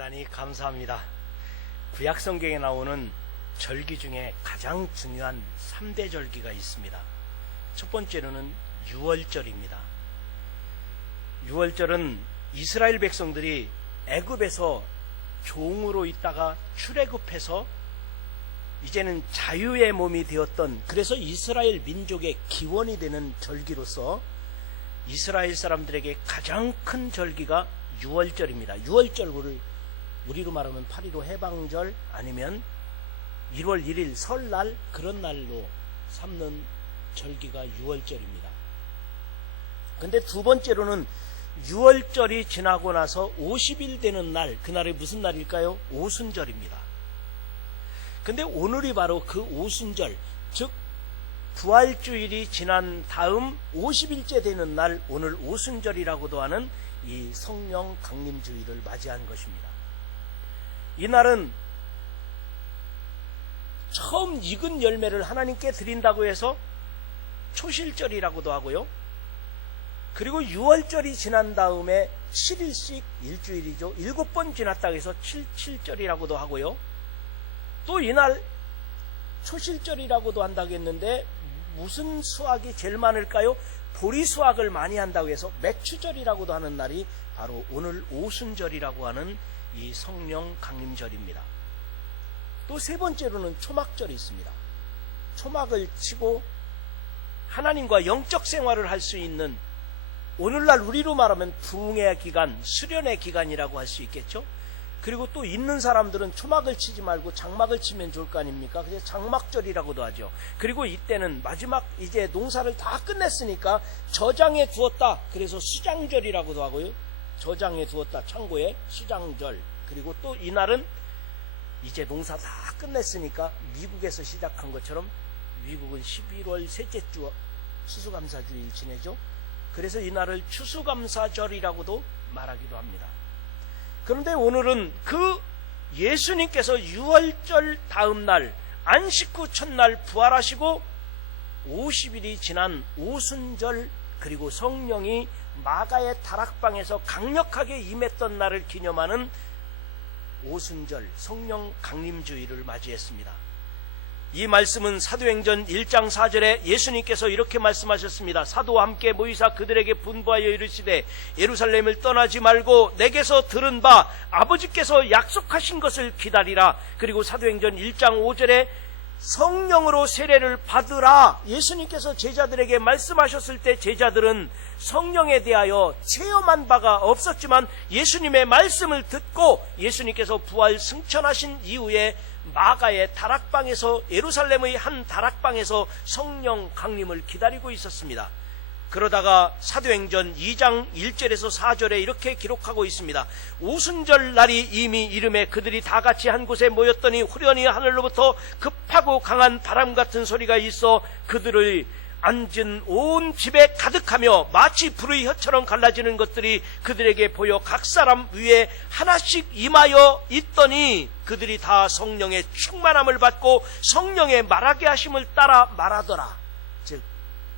대단히 감사합니다. 구약 성경에 나오는 절기 중에 가장 중요한 3대 절기가 있습니다. 첫 번째로는 유월절입니다. 유월절은 이스라엘 백성들이 애굽에서 종으로 있다가 출애굽해서 이제는 자유의 몸이 되었던, 그래서 이스라엘 민족의 기원이 되는 절기로서 이스라엘 사람들에게 가장 큰 절기가 유월절입니다. 유월절을 우리로 말하면 8.15 해방절 아니면 1월 1일 설날, 그런 날로 삼는 절기가 유월절입니다. 근데 두 번째로는 유월절이 지나고 나서 50일 되는 날, 그날이 무슨 날일까요? 오순절입니다. 근데 오늘이 바로 그 오순절, 즉 부활주일이 지난 다음 50일째 되는 날, 오늘 오순절이라고도 하는 이 성령 강림주일을 맞이한 것입니다. 이날은 처음 익은 열매를 하나님께 드린다고 해서 초실절이라고도 하고요. 그리고 유월절이 지난 다음에 7일씩 일주일이죠. 7번 지났다고 해서 7.7절이라고도 하고요. 또 이날 초실절이라고도 한다고 했는데 무슨 수확이 제일 많을까요? 보리 수확을 많이 한다고 해서 맥추절이라고도 하는 날이 바로 오늘 오순절이라고 하는 이 성령 강림절입니다. 또 세 번째로는 초막절이 있습니다. 초막을 치고 하나님과 영적 생활을 할 수 있는, 오늘날 우리로 말하면 부흥의 기간, 수련의 기간이라고 할 수 있겠죠. 그리고 또 있는 사람들은 초막을 치지 말고 장막을 치면 좋을 거 아닙니까? 그래서 장막절이라고도 하죠. 그리고 이때는 마지막 이제 농사를 다 끝냈으니까 저장해 두었다. 그래서 수장절이라고도 하고요. 저장해 두었다. 창고에 수장절. 그리고 또 이날은 이제 농사 다 끝냈으니까 미국에서 시작한 것처럼 미국은 11월 셋째 주 추수감사주일 지내죠. 그래서 이날을 추수감사절이라고도 말하기도 합니다. 그런데 오늘은 그 예수님께서 유월절 다음 날 안식 후 첫날 부활하시고 50일이 지난 오순절, 그리고 성령이 마가의 다락방에서 강력하게 임했던 날을 기념하는 오순절 성령 강림주일을 맞이했습니다. 이 말씀은 사도행전 1장 4절에 예수님께서 이렇게 말씀하셨습니다. 사도와 함께 모이사 그들에게 분부하여 이르시되 예루살렘을 떠나지 말고 내게서 들은 바 아버지께서 약속하신 것을 기다리라. 그리고 사도행전 1장 5절에 성령으로 세례를 받으라. 예수님께서 제자들에게 말씀하셨을 때 제자들은 성령에 대하여 체험한 바가 없었지만 예수님의 말씀을 듣고 예수님께서 부활 승천하신 이후에 마가의 다락방에서, 예루살렘의 한 다락방에서 성령 강림을 기다리고 있었습니다. 그러다가 사도행전 2장 1절에서 4절에 이렇게 기록하고 있습니다. 오순절 날이 이미 이름에 그들이 다 같이 한 곳에 모였더니 후련히 하늘로부터 급하고 강한 바람 같은 소리가 있어 그들의 앉은 온 집에 가득하며 마치 불의 혀처럼 갈라지는 것들이 그들에게 보여 각 사람 위에 하나씩 임하여 있더니 그들이 다 성령의 충만함을 받고 성령의 말하게 하심을 따라 말하더라. 즉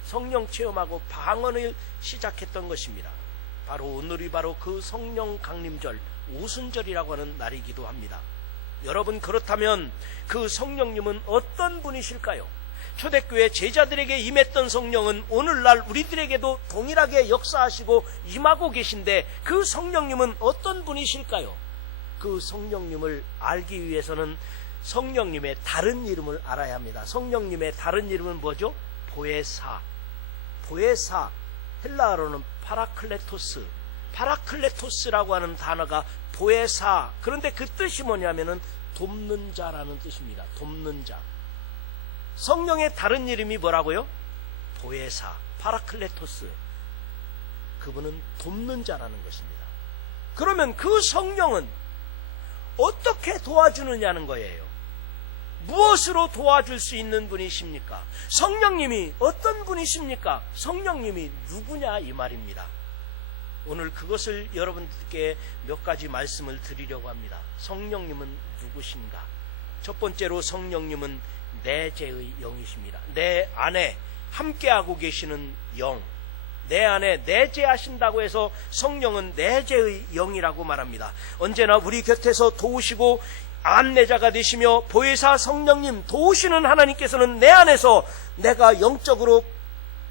성령 체험하고 방언을 시작했던 것입니다. 바로 오늘이 바로 그 성령 강림절 오순절이라고 하는 날이기도 합니다. 여러분, 그렇다면 그 성령님은 어떤 분이실까요? 초대교회 제자들에게 임했던 성령은 오늘날 우리들에게도 동일하게 역사하시고 임하고 계신데 그 성령님은 어떤 분이실까요? 그 성령님을 알기 위해서는 성령님의 다른 이름을 알아야 합니다. 성령님의 다른 이름은 뭐죠? 보혜사. 보혜사, 헬라어로는 파라클레토스. 파라클레토스라고 하는 단어가 보혜사. 그런데 그 뜻이 뭐냐면은 돕는 자라는 뜻입니다. 돕는 자. 성령의 다른 이름이 뭐라고요? 보혜사, 파라클레토스. 그분은 돕는 자라는 것입니다. 그러면 그 성령은 어떻게 도와주느냐는 거예요. 무엇으로 도와줄 수 있는 분이십니까? 성령님이 어떤 분이십니까? 성령님이 누구냐 이 말입니다. 오늘 그것을 여러분들께 몇 가지 말씀을 드리려고 합니다. 성령님은 누구신가? 첫 번째로 성령님은 내재의 영이십니다. 내 안에 함께하고 계시는 영, 내 안에 내재하신다고 해서 성령은 내재의 영이라고 말합니다. 언제나 우리 곁에서 도우시고 안내자가 되시며 보혜사 성령님 도우시는 하나님께서는 내 안에서 내가 영적으로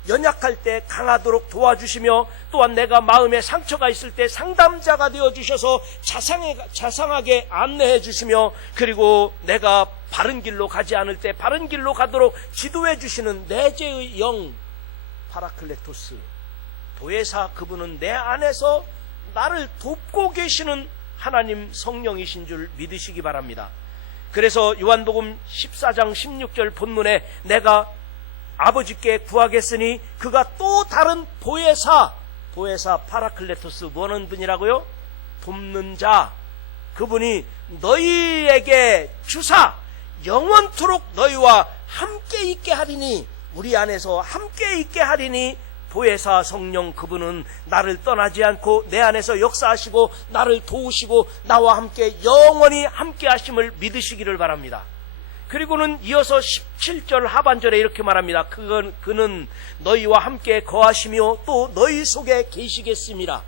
연약할 때 강하도록 도와주시며, 또한 내가 마음에 상처가 있을 때 상담자가 되어주셔서 자상하게 안내해 주시며, 그리고 내가 바른 길로 가지 않을 때 바른 길로 가도록 지도해 주시는 내재의 영 파라클레토스 보혜사, 그분은 내 안에서 나를 돕고 계시는 하나님 성령이신 줄 믿으시기 바랍니다. 그래서 요한복음 14장 16절 본문에 내가 아버지께 구하겠으니 그가 또 다른 보혜사 파라클레토스, 뭐하는 분이라고요? 돕는 자, 그분이 너희에게 주사 영원토록 너희와 함께 있게 하리니, 우리 안에서 함께 있게 하리니 보혜사 성령, 그분은 나를 떠나지 않고 내 안에서 역사하시고 나를 도우시고 나와 함께 영원히 함께 하심을 믿으시기를 바랍니다. 그리고는 이어서 17절 하반절에 이렇게 말합니다. 그는 너희와 함께 거하시며 또 너희 속에 계시겠습니다.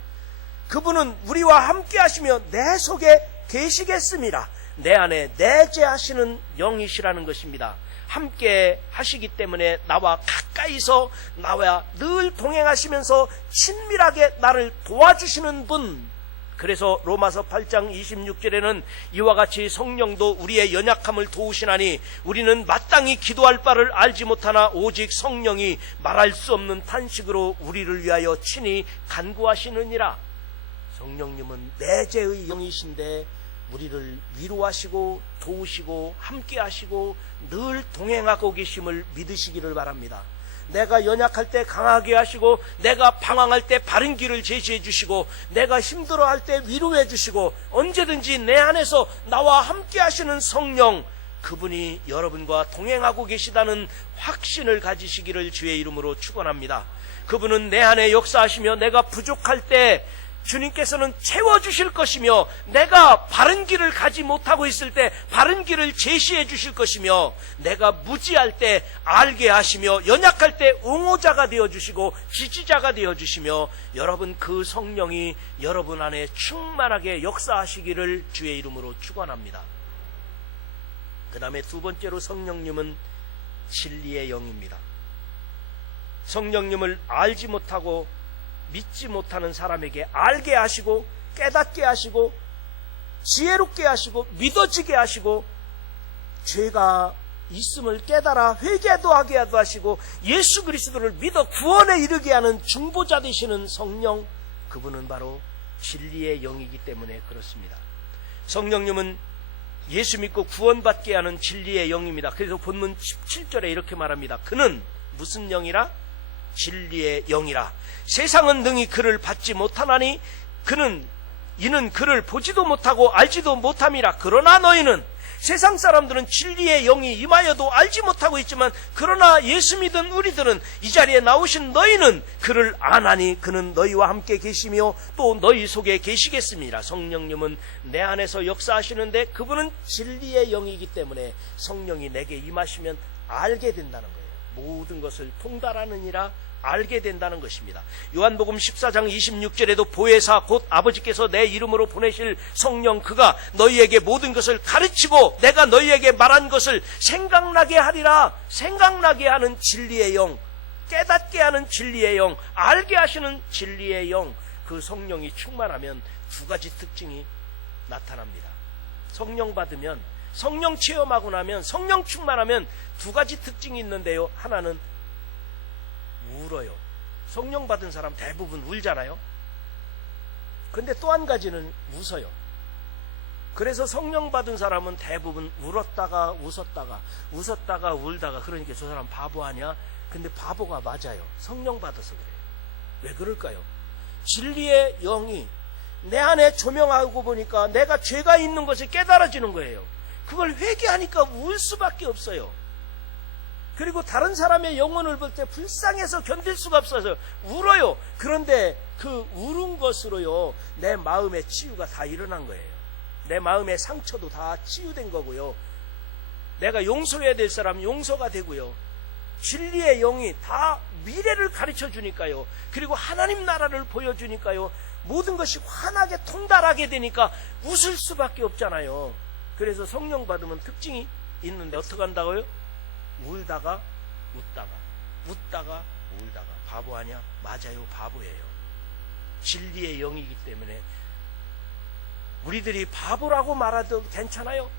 그분은 우리와 함께 하시며 내 속에 계시겠습니다. 내 안에 내재하시는 영이시라는 것입니다. 함께 하시기 때문에 나와 가까이서 나와 늘 동행하시면서 친밀하게 나를 도와주시는 분. 그래서 로마서 8장 26절에는 이와 같이 성령도 우리의 연약함을 도우시나니 우리는 마땅히 기도할 바를 알지 못하나 오직 성령이 말할 수 없는 탄식으로 우리를 위하여 친히 간구하시느니라. 성령님은 내재의 영이신데 우리를 위로하시고 도우시고 함께 하시고 늘 동행하고 계심을 믿으시기를 바랍니다. 내가 연약할 때 강하게 하시고, 내가 방황할 때 바른 길을 제시해 주시고, 내가 힘들어할 때 위로해 주시고, 언제든지 내 안에서 나와 함께 하시는 성령, 그분이 여러분과 동행하고 계시다는 확신을 가지시기를 주의 이름으로 축원합니다. 그분은 내 안에 역사하시며 내가 부족할 때 주님께서는 채워주실 것이며, 내가 바른 길을 가지 못하고 있을 때 바른 길을 제시해 주실 것이며, 내가 무지할 때 알게 하시며, 연약할 때 옹호자가 되어주시고 지지자가 되어주시며, 여러분 그 성령이 여러분 안에 충만하게 역사하시기를 주의 이름으로 축원합니다. 그 다음에 두 번째로 성령님은 진리의 영입니다. 성령님을 알지 못하고 믿지 못하는 사람에게 알게 하시고 깨닫게 하시고 지혜롭게 하시고 믿어지게 하시고 죄가 있음을 깨달아 회개도 하게 하시고 예수 그리스도를 믿어 구원에 이르게 하는 중보자 되시는 성령, 그분은 바로 진리의 영이기 때문에 그렇습니다. 성령님은 예수 믿고 구원받게 하는 진리의 영입니다. 그래서 본문 17절에 이렇게 말합니다. 그는 무슨 영이라? 진리의 영이라. 세상은 능히 그를 받지 못하나니 이는 그를 보지도 못하고 알지도 못함이라. 그러나 너희는, 세상 사람들은 진리의 영이 임하여도 알지 못하고 있지만, 그러나 예수 믿은 우리들은, 이 자리에 나오신 너희는 그를 아나니 그는 너희와 함께 계시며 또 너희 속에 계시겠습니다. 성령님은 내 안에서 역사하시는데 그분은 진리의 영이기 때문에 성령이 내게 임하시면 알게 된다는 거예요. 모든 것을 통달하느니라, 알게 된다는 것입니다. 요한복음 14장 26절에도 보혜사 곧 아버지께서 내 이름으로 보내실 성령, 그가 너희에게 모든 것을 가르치고 내가 너희에게 말한 것을 생각나게 하리라. 생각나게 하는 진리의 영, 깨닫게 하는 진리의 영, 알게 하시는 진리의 영, 그 성령이 충만하면 두 가지 특징이 나타납니다. 성령 받으면, 성령 체험하고 나면, 성령 충만하면 두 가지 특징이 있는데요. 하나는 울어요. 성령 받은 사람 대부분 울잖아요. 근데 또 한 가지는 웃어요. 그래서 성령 받은 사람은 대부분 울었다가 웃었다가 울다가, 그러니까 저 사람 바보 아니야? 근데 바보가 맞아요. 성령 받아서 그래요. 왜 그럴까요? 진리의 영이 내 안에 조명하고 보니까 내가 죄가 있는 것이 깨달아지는 거예요. 그걸 회개하니까 울 수밖에 없어요. 그리고 다른 사람의 영혼을 볼 때 불쌍해서 견딜 수가 없어서 울어요. 그런데 그 울은 것으로요, 내 마음의 치유가 다 일어난 거예요. 내 마음의 상처도 다 치유된 거고요. 내가 용서해야 될 사람 용서가 되고요. 진리의 영이 다 미래를 가르쳐 주니까요. 그리고 하나님 나라를 보여주니까요. 모든 것이 환하게 통달하게 되니까 웃을 수밖에 없잖아요. 그래서 성령 받으면 특징이 있는데 어떻게 한다고요? 울다가 웃다가, 웃다가 울다가. 바보 아니야? 맞아요, 바보예요. 진리의 영이기 때문에 우리들이 바보라고 말해도 괜찮아요.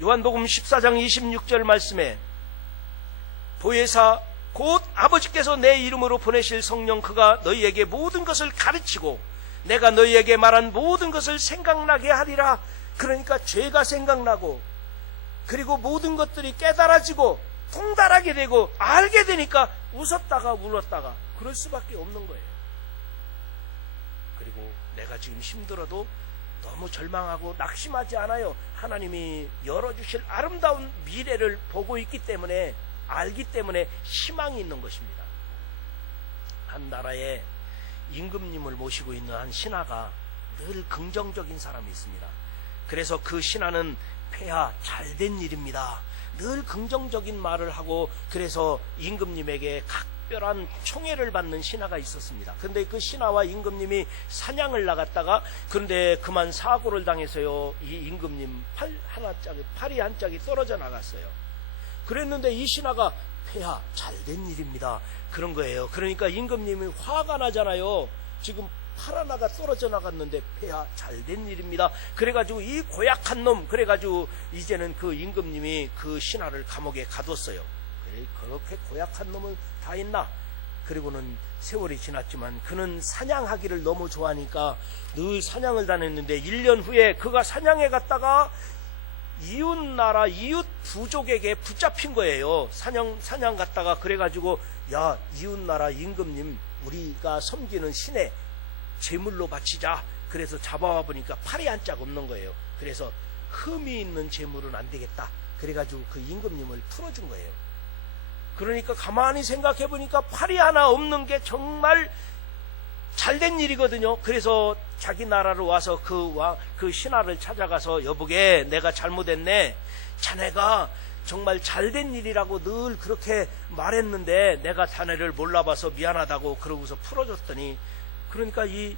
요한복음 14장 26절 말씀에 보혜사 곧 아버지께서 내 이름으로 보내실 성령 그가 너희에게 모든 것을 가르치고 내가 너희에게 말한 모든 것을 생각나게 하리라. 그러니까 죄가 생각나고 그리고 모든 것들이 깨달아지고 통달하게 되고 알게 되니까 웃었다가 울었다가 그럴 수밖에 없는 거예요. 그리고 내가 지금 힘들어도 너무 절망하고 낙심하지 않아요. 하나님이 열어주실 아름다운 미래를 보고 있기 때문에, 알기 때문에 희망이 있는 것입니다. 한 나라에 임금님을 모시고 있는 한 신하가 늘 긍정적인 사람이 있습니다. 그래서 그 신하는 폐하 잘된 일입니다. 늘 긍정적인 말을 하고, 그래서 임금님에게 각별한 총애를 받는 신하가 있었습니다. 그런데 그 신하와 임금님이 사냥을 나갔다가, 그런데 그만 사고를 당해서요, 이 임금님 팔이 한 짝이 떨어져 나갔어요. 그랬는데 이 신하가 폐하 잘된 일입니다 그런 거예요. 그러니까 임금님이 화가 나잖아요. 지금 팔 하나가 떨어져 나갔는데 폐하 잘된 일입니다. 그래가지고 이 고약한 놈, 그래가지고 이제는 그 임금님이 그 신하를 감옥에 가뒀어요. 그렇게 고약한 놈은 다 있나? 그리고는 세월이 지났지만 그는 사냥하기를 너무 좋아하니까 늘 사냥을 다녔는데 1년 후에 그가 사냥에 갔다가 이웃 나라, 이웃 부족에게 붙잡힌 거예요. 사냥 갔다가 그래가지고, 야, 이웃 나라 임금님, 우리가 섬기는 신에 제물로 바치자. 그래서 잡아와 보니까 팔이 한 짝 없는 거예요. 그래서 흠이 있는 제물은 안 되겠다. 그래가지고 그 임금님을 풀어준 거예요. 그러니까 가만히 생각해 보니까 팔이 하나 없는 게 정말 잘된 일이거든요. 그래서 자기 나라로 와서 그 신하를 찾아가서, 여보게, 내가 잘못했네. 자네가 정말 잘된 일이라고 늘 그렇게 말했는데 내가 자네를 몰라봐서 미안하다고 그러고서 풀어줬더니, 그러니까 이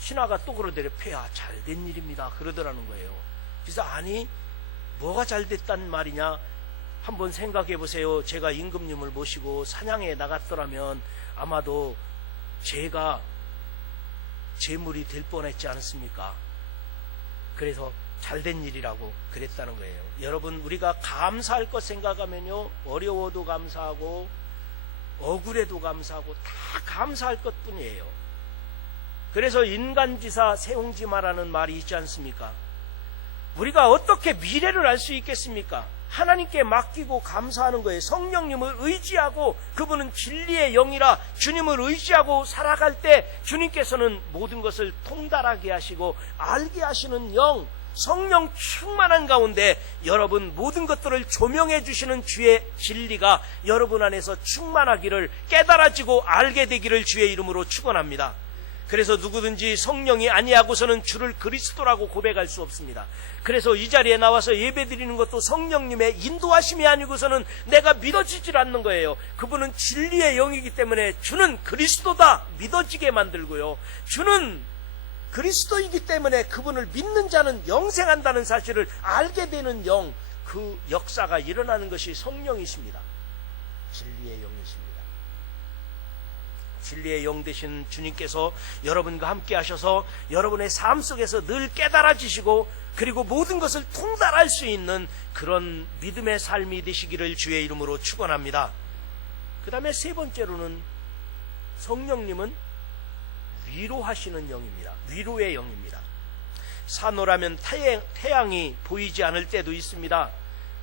신하가 또 그러더래. 폐하 잘된 일입니다 그러더라는 거예요. 그래서 아니, 뭐가 잘됐단 말이냐, 한번 생각해 보세요. 제가 임금님을 모시고 사냥에 나갔더라면 아마도 제가 제물이 될 뻔했지 않습니까? 그래서 잘된 일이라고 그랬다는 거예요. 여러분, 우리가 감사할 것 생각하면요, 어려워도 감사하고 억울해도 감사하고 다 감사할 것뿐이에요. 그래서 인간지사 세옹지마라는 말이 있지 않습니까? 우리가 어떻게 미래를 알 수 있겠습니까? 하나님께 맡기고 감사하는 거예요. 성령님을 의지하고, 그분은 진리의 영이라 주님을 의지하고 살아갈 때 주님께서는 모든 것을 통달하게 하시고 알게 하시는 영, 성령 충만한 가운데 여러분 모든 것들을 조명해 주시는 주의 진리가 여러분 안에서 충만하기를, 깨달아지고 알게 되기를 주의 이름으로 축원합니다. 그래서 누구든지 성령이 아니하고서는 주를 그리스도라고 고백할 수 없습니다. 그래서 이 자리에 나와서 예배드리는 것도 성령님의 인도하심이 아니고서는 내가 믿어지질 않는 거예요. 그분은 진리의 영이기 때문에 주는 그리스도다 믿어지게 만들고요, 주는 그리스도이기 때문에 그분을 믿는 자는 영생한다는 사실을 알게 되는 영, 그 역사가 일어나는 것이 성령이십니다. 진리의 영이십니다. 진리의 영 되신 주님께서 여러분과 함께 하셔서 여러분의 삶 속에서 늘 깨달아지시고, 그리고 모든 것을 통달할 수 있는 그런 믿음의 삶이 되시기를 주의 이름으로 축원합니다. 그 다음에 세 번째로는 성령님은 위로하시는 영입니다. 위로의 영입니다. 산호라면 태양이 보이지 않을 때도 있습니다.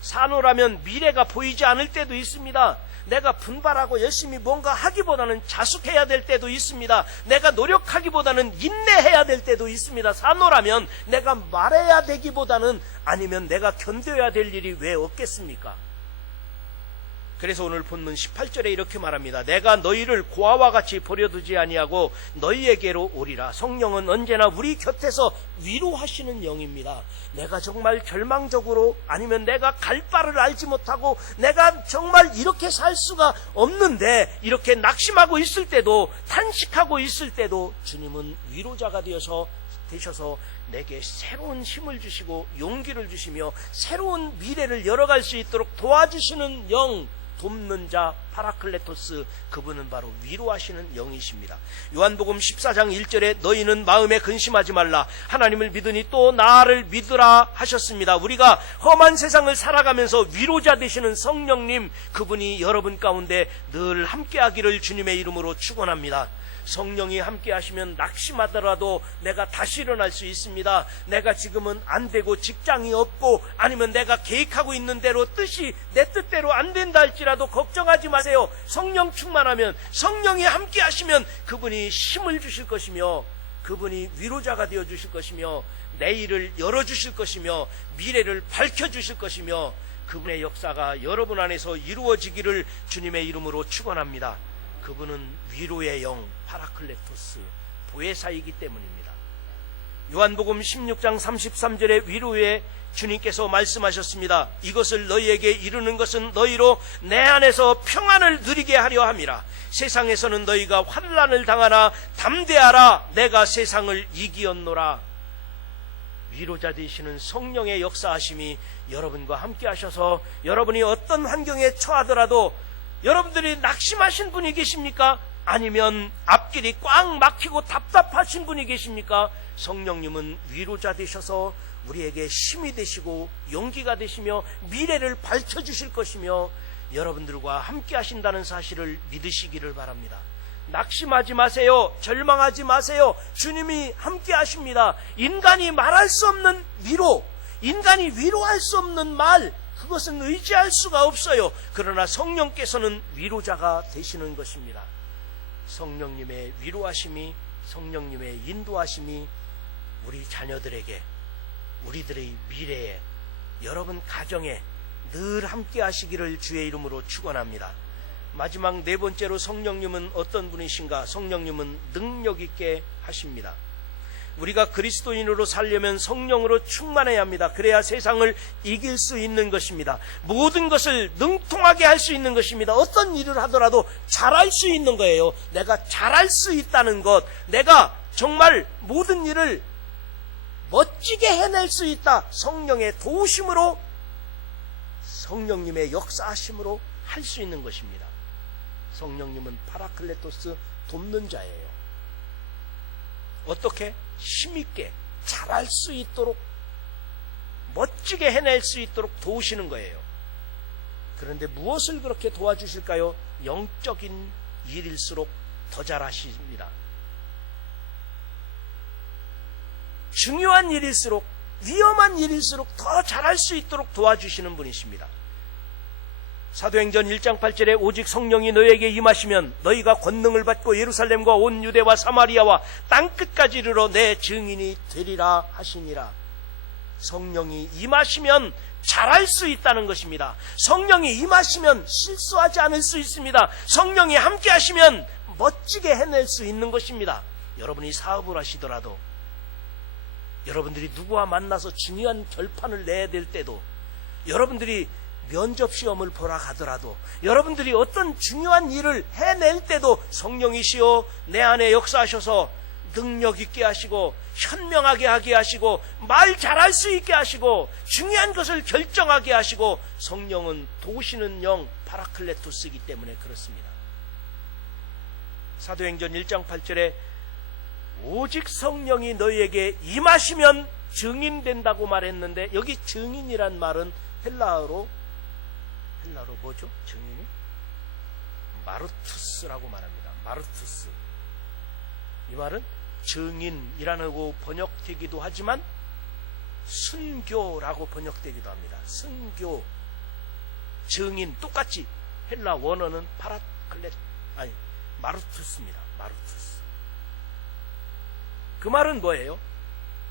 산호라면 미래가 보이지 않을 때도 있습니다. 내가 분발하고 열심히 뭔가 하기보다는 자숙해야 될 때도 있습니다. 내가 노력하기보다는 인내해야 될 때도 있습니다. 산호라면 내가 말해야 되기보다는, 아니면 내가 견뎌야 될 일이 왜 없겠습니까? 그래서 오늘 본문 18절에 이렇게 말합니다. 내가 너희를 고아와 같이 버려두지 아니하고 너희에게로 오리라. 성령은 언제나 우리 곁에서 위로하시는 영입니다. 내가 정말 절망적으로, 아니면 내가 갈 바를 알지 못하고 내가 정말 이렇게 살 수가 없는데, 이렇게 낙심하고 있을 때도, 탄식하고 있을 때도 주님은 위로자가 되셔서 내게 새로운 힘을 주시고 용기를 주시며 새로운 미래를 열어갈 수 있도록 도와주시는 영, 돕는 자, 파라클레토스, 그분은 바로 위로하시는 영이십니다. 요한복음 14장 1절에 너희는 마음에 근심하지 말라, 하나님을 믿으니 또 나를 믿으라 하셨습니다. 우리가 험한 세상을 살아가면서 위로자 되시는 성령님, 그분이 여러분 가운데 늘 함께하기를 주님의 이름으로 축원합니다. 성령이 함께 하시면 낙심하더라도 내가 다시 일어날 수 있습니다. 내가 지금은 안 되고 직장이 없고, 아니면 내가 계획하고 있는 대로 내 뜻대로 안 된다 할지라도 걱정하지 마세요. 성령 충만하면, 성령이 함께 하시면 그분이 힘을 주실 것이며, 그분이 위로자가 되어 주실 것이며, 내일을 열어주실 것이며, 미래를 밝혀주실 것이며, 그분의 역사가 여러분 안에서 이루어지기를 주님의 이름으로 축원합니다. 그분은 위로의 영, 파라클레토스, 보혜사이기 때문입니다. 요한복음 16장 33절에 위로에 주님께서 말씀하셨습니다. 이것을 너희에게 이루는 것은 너희로 내 안에서 평안을 누리게 하려 함이라. 세상에서는 너희가 환난을 당하나 담대하라, 내가 세상을 이기었노라. 위로자 되시는 성령의 역사하심이 여러분과 함께 하셔서 여러분이 어떤 환경에 처하더라도, 여러분들이 낙심하신 분이 계십니까? 아니면 앞길이 꽉 막히고 답답하신 분이 계십니까? 성령님은 위로자 되셔서 우리에게 힘이 되시고 용기가 되시며 미래를 밝혀주실 것이며 여러분들과 함께 하신다는 사실을 믿으시기를 바랍니다. 낙심하지 마세요. 절망하지 마세요. 주님이 함께 하십니다. 인간이 말할 수 없는 위로, 인간이 위로할 수 없는 말, 그것은 의지할 수가 없어요. 그러나 성령께서는 위로자가 되시는 것입니다. 성령님의 위로하심이, 성령님의 인도하심이 우리 자녀들에게, 우리들의 미래에, 여러분 가정에 늘 함께 하시기를 주의 이름으로 축원합니다. 마지막 네 번째로 성령님은 어떤 분이신가? 성령님은 능력 있게 하십니다. 우리가 그리스도인으로 살려면 성령으로 충만해야 합니다. 그래야 세상을 이길 수 있는 것입니다. 모든 것을 능통하게 할 수 있는 것입니다. 어떤 일을 하더라도 잘할 수 있는 거예요. 내가 잘할 수 있다는 것, 내가 정말 모든 일을 멋지게 해낼 수 있다. 성령의 도우심으로, 성령님의 역사하심으로 할 수 있는 것입니다. 성령님은 파라클레토스, 돕는 자예요. 어떻게? 힘있게 잘할 수 있도록, 멋지게 해낼 수 있도록 도우시는 거예요. 그런데 무엇을 그렇게 도와주실까요? 영적인 일일수록 더 잘하십니다. 중요한 일일수록, 위험한 일일수록 더 잘할 수 있도록 도와주시는 분이십니다. 사도행전 1장 8절에 오직 성령이 너희에게 임하시면 너희가 권능을 받고 예루살렘과 온 유대와 사마리아와 땅끝까지 이르러 내 증인이 되리라 하시니라. 성령이 임하시면 잘할 수 있다는 것입니다. 성령이 임하시면 실수하지 않을 수 있습니다. 성령이 함께 하시면 멋지게 해낼 수 있는 것입니다. 여러분이 사업을 하시더라도, 여러분들이 누구와 만나서 중요한 결판을 내야 될 때도, 여러분들이 면접시험을 보러 가더라도, 여러분들이 어떤 중요한 일을 해낼 때도 성령이시여 내 안에 역사하셔서 능력 있게 하시고 현명하게 하게 하시고 말 잘할 수 있게 하시고 중요한 것을 결정하게 하시고, 성령은 도우시는 영, 파라클레토스이기 때문에 그렇습니다. 사도행전 1장 8절에 오직 성령이 너희에게 임하시면 증인된다고 말했는데, 여기 증인이란 말은 헬라어로 뭐죠? 증인이? 마르투스라고 말합니다. 마르투스. 이 말은 증인이라고 번역되기도 하지만 순교라고 번역되기도 합니다. 순교, 증인, 똑같이 헬라 원어는 마르투스입니다. 마르투스. 그 말은 뭐예요?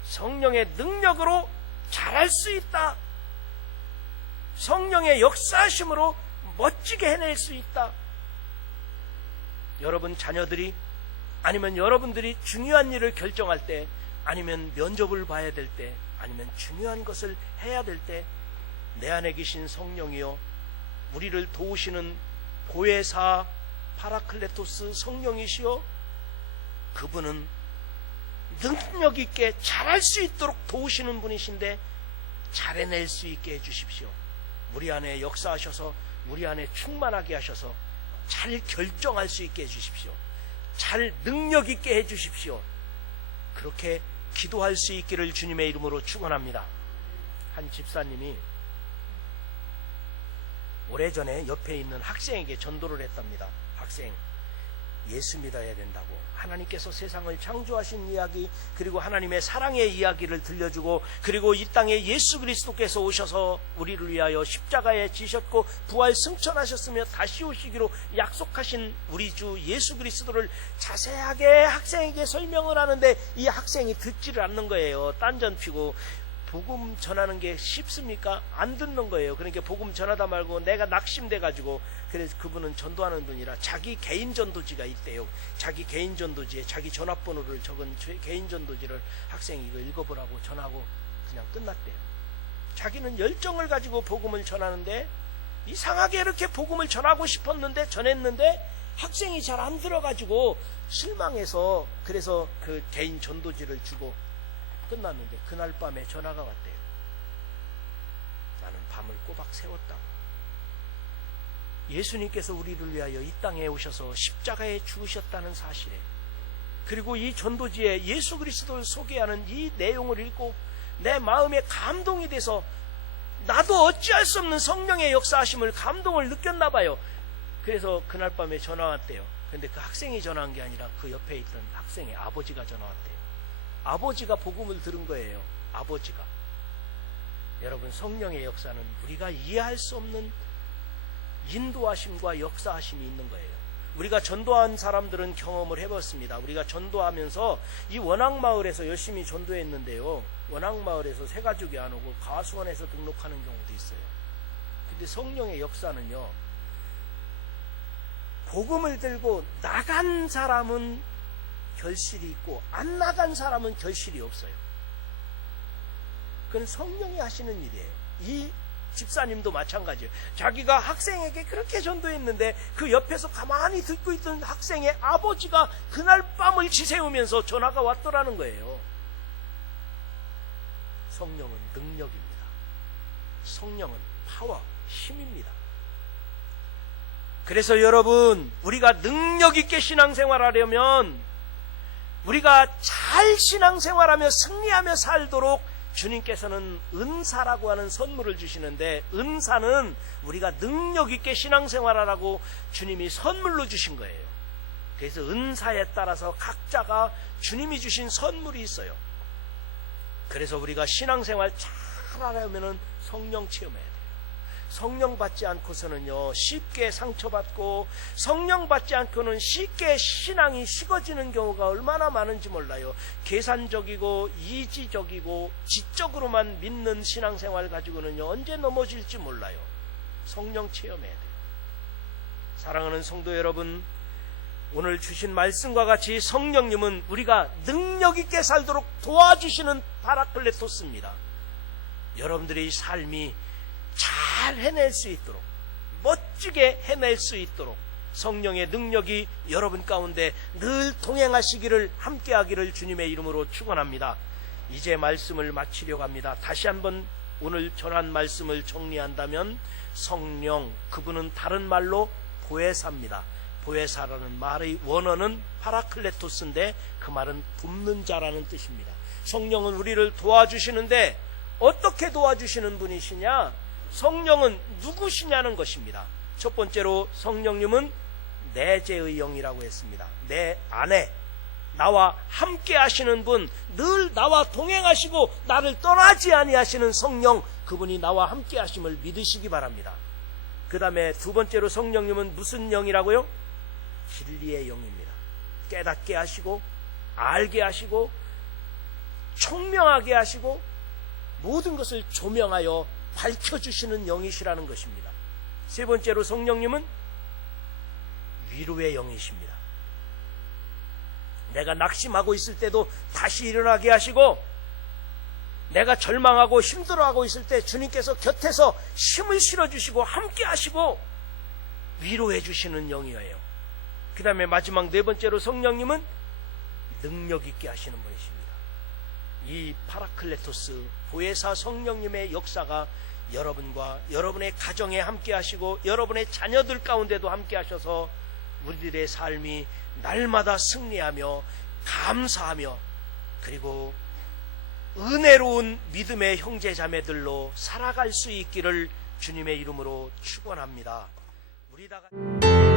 성령의 능력으로 잘할 수 있다. 성령의 역사하심으로 멋지게 해낼 수 있다. 여러분 자녀들이 아니면 여러분들이 중요한 일을 결정할 때, 아니면 면접을 봐야 될 때, 아니면 중요한 것을 해야 될 때, 내 안에 계신 성령이요, 우리를 도우시는 보혜사 파라클레토스 성령이시요, 그분은 능력 있게 잘할 수 있도록 도우시는 분이신데 잘해낼 수 있게 해주십시오. 우리 안에 역사하셔서 우리 안에 충만하게 하셔서 잘 결정할 수 있게 해주십시오. 잘 능력 있게 해주십시오. 그렇게 기도할 수 있기를 주님의 이름으로 축원합니다. 한 집사님이 오래전에 옆에 있는 학생에게 전도를 했답니다. 학생, 예수 믿어야 된다고, 하나님께서 세상을 창조하신 이야기, 그리고 하나님의 사랑의 이야기를 들려주고, 그리고 이 땅에 예수 그리스도께서 오셔서 우리를 위하여 십자가에 지셨고 부활 승천하셨으며 다시 오시기로 약속하신 우리 주 예수 그리스도를 자세하게 학생에게 설명을 하는데, 이 학생이 듣지를 않는 거예요. 딴전 피고. 복음 전하는 게 쉽습니까? 안 듣는 거예요. 그러니까 복음 전하다 말고 내가 낙심돼 가지고, 그래서 그분은 전도하는 분이라 자기 개인 전도지가 있대요. 자기 개인 전도지에 자기 전화번호를 적은 개인 전도지를 학생이 이거 읽어보라고 전하고 그냥 끝났대요. 자기는 열정을 가지고 복음을 전하는데, 이상하게 이렇게 복음을 전하고 싶었는데 전했는데 학생이 잘 안 들어가지고 실망해서, 그래서 그 개인 전도지를 주고 끝났는데, 그날 밤에 전화가 왔대요. 나는 밤을 꼬박 세웠다. 예수님께서 우리를 위하여 이 땅에 오셔서 십자가에 죽으셨다는 사실에, 그리고 이 전도지에 예수 그리스도를 소개하는 이 내용을 읽고 내 마음에 감동이 돼서 나도 어찌할 수 없는 성령의 역사하심을, 감동을 느꼈나 봐요. 그래서 그날 밤에 전화 왔대요. 근데 그 학생이 전화한 게 아니라 그 옆에 있던 학생의 아버지가 전화 왔대요. 아버지가 복음을 들은 거예요. 아버지가. 여러분, 성령의 역사는 우리가 이해할 수 없는 인도하심과 역사하심이 있는 거예요. 우리가 전도한 사람들은 경험을 해봤습니다. 우리가 전도하면서 이 원앙마을에서 열심히 전도했는데요, 원앙마을에서 새 가족이 안 오고 가수원에서 등록하는 경우도 있어요. 근데 성령의 역사는요, 복음을 들고 나간 사람은 결실이 있고 안 나간 사람은 결실이 없어요. 그건 성령이 하시는 일이에요. 이 집사님도 마찬가지예요. 자기가 학생에게 그렇게 전도했는데 그 옆에서 가만히 듣고 있던 학생의 아버지가 그날 밤을 지새우면서 전화가 왔더라는 거예요. 성령은 능력입니다. 성령은 파워, 힘입니다. 그래서 여러분, 우리가 능력 있게 신앙생활하려면, 우리가 잘 신앙생활하며 승리하며 살도록 주님께서는 은사라고 하는 선물을 주시는데, 은사는 우리가 능력 있게 신앙생활하라고 주님이 선물로 주신 거예요. 그래서 은사에 따라서 각자가 주님이 주신 선물이 있어요. 그래서 우리가 신앙생활 잘하려면 성령 체험해야 돼요. 성령 받지 않고서는요, 쉽게 상처받고, 성령 받지 않고는 쉽게 신앙이 식어지는 경우가 얼마나 많은지 몰라요. 계산적이고 이지적이고 지적으로만 믿는 신앙생활 가지고는요, 언제 넘어질지 몰라요. 성령 체험해야 돼요. 사랑하는 성도 여러분, 오늘 주신 말씀과 같이 성령님은 우리가 능력 있게 살도록 도와주시는 파라클레토스입니다. 여러분들의 삶이 잘 해낼 수 있도록, 멋지게 해낼 수 있도록 성령의 능력이 여러분 가운데 늘 동행하시기를, 함께하기를 주님의 이름으로 축원합니다. 이제 말씀을 마치려고 합니다. 다시 한번 오늘 전한 말씀을 정리한다면, 성령, 그분은 다른 말로 보혜사입니다. 보혜사라는 말의 원어는 파라클레토스인데 그 말은 돕는 자라는 뜻입니다. 성령은 우리를 도와주시는데 어떻게 도와주시는 분이시냐? 성령은 누구시냐는 것입니다. 첫 번째로 성령님은 내재의 영이라고 했습니다. 내 안에 나와 함께 하시는 분, 늘 나와 동행하시고 나를 떠나지 아니하시는 성령, 그분이 나와 함께 하심을 믿으시기 바랍니다. 그 다음에 두 번째로 성령님은 무슨 영이라고요? 진리의 영입니다. 깨닫게 하시고 알게 하시고 총명하게 하시고 모든 것을 조명하여 밝혀주시는 영이시라는 것입니다. 세 번째로 성령님은 위로의 영이십니다. 내가 낙심하고 있을 때도 다시 일어나게 하시고, 내가 절망하고 힘들어하고 있을 때 주님께서 곁에서 힘을 실어주시고 함께 하시고 위로해 주시는 영이에요. 그 다음에 마지막 네 번째로 성령님은 능력 있게 하시는 분이십니다. 이 파라클레토스 보혜사 성령님의 역사가 여러분과 여러분의 가정에 함께 하시고 여러분의 자녀들 가운데도 함께 하셔서 우리들의 삶이 날마다 승리하며 감사하며 그리고 은혜로운 믿음의 형제자매들로 살아갈 수 있기를 주님의 이름으로 축원합니다. 우리 다 같이